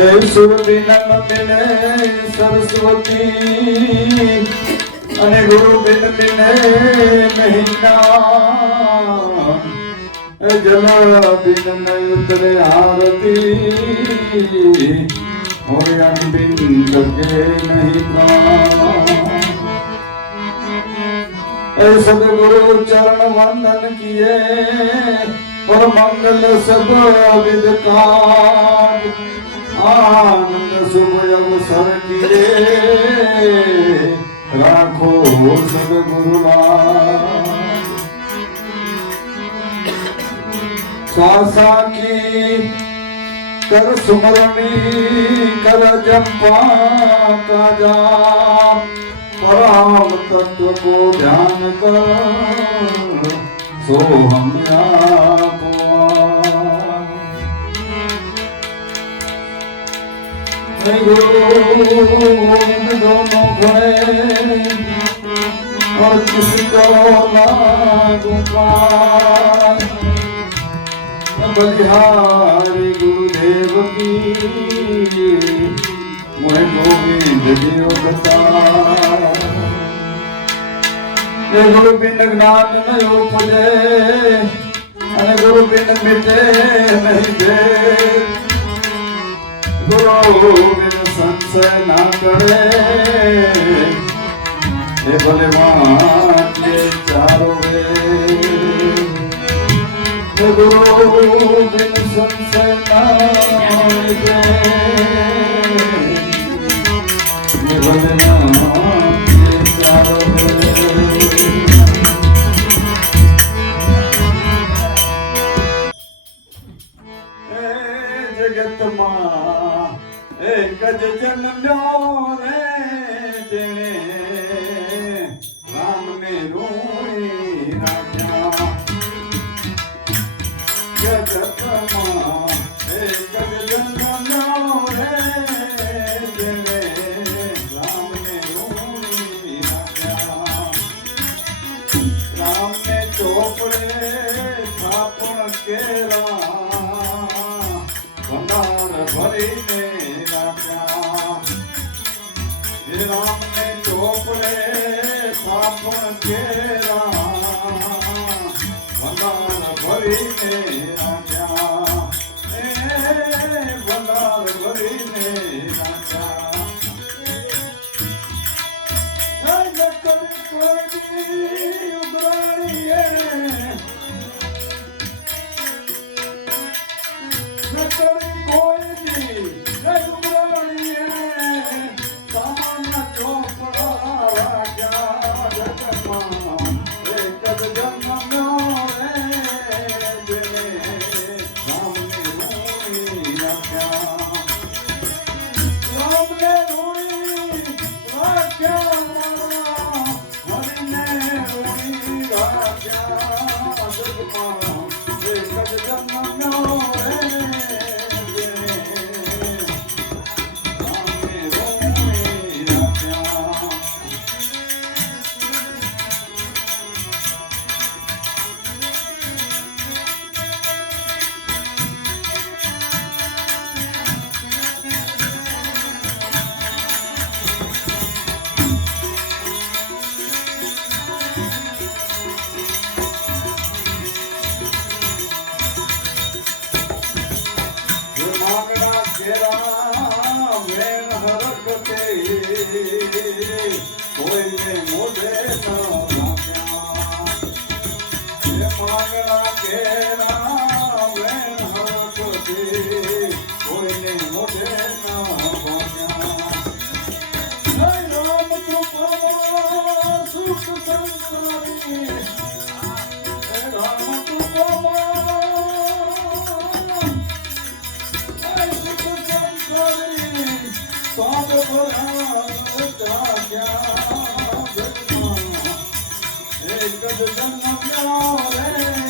शिव सुरदिन मिले सरस्वती अने गुरु बिन मिले महीना जल बिन न उतरे आरती और बिन सके नहीं प्राण सदगुरु चरण वंदन किए और मंगल सब विद काज આનંદ સુભયમ સરકી રે રાખો સદગુરુલા શ્વાસા કી કર સુમરણી, કર જપા કાજા પરમ તત્વ કો ધ્યાન કર. સોહમ્યા और किसको ना बलिहारी गुरुदेव की मुहे गोविंद जीव कथा गुरु बिन ज्ञान न उपजे अने गुरु बिन मिटे नहीं दे દે ગુરુ બિન સંશય ના કરે એ ભલે વાંચે ચારો ગુરુ બિન સંશય ના દે જગતમાં એક જ જન્મ્યો રે જેણે રામને રોઈ રાખ્યા. જગતમાં એક જ જન્મ્યો રે જેણે રામને રોઈ રાખ્યા. રામને ચોપડે થાપણ કેરા. ભંડાર ભરીને કેરા ભગવાન ભરી રાખ્યા Yeah. કોઈને મોઢે ન રાખ્યા એ માંગણા ઘેરા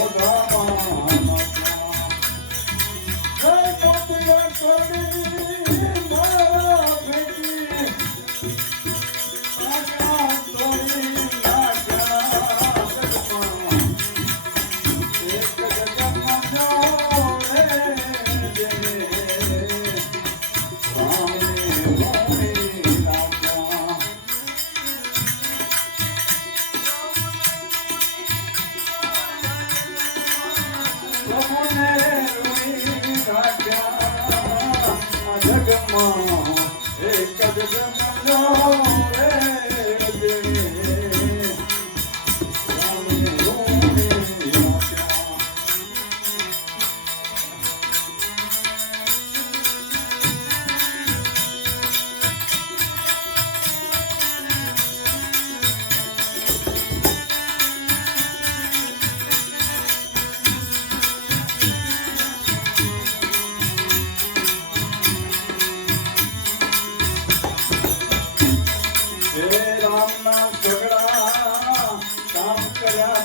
Yeah.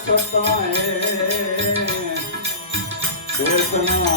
કરતા હે દેશના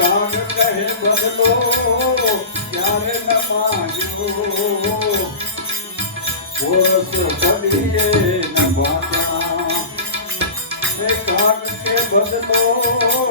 જાણ કહે બદલો ત્યારે ન માંગ્યો વર્ષ પડીએ ન બાંધા કારણ કે બદલો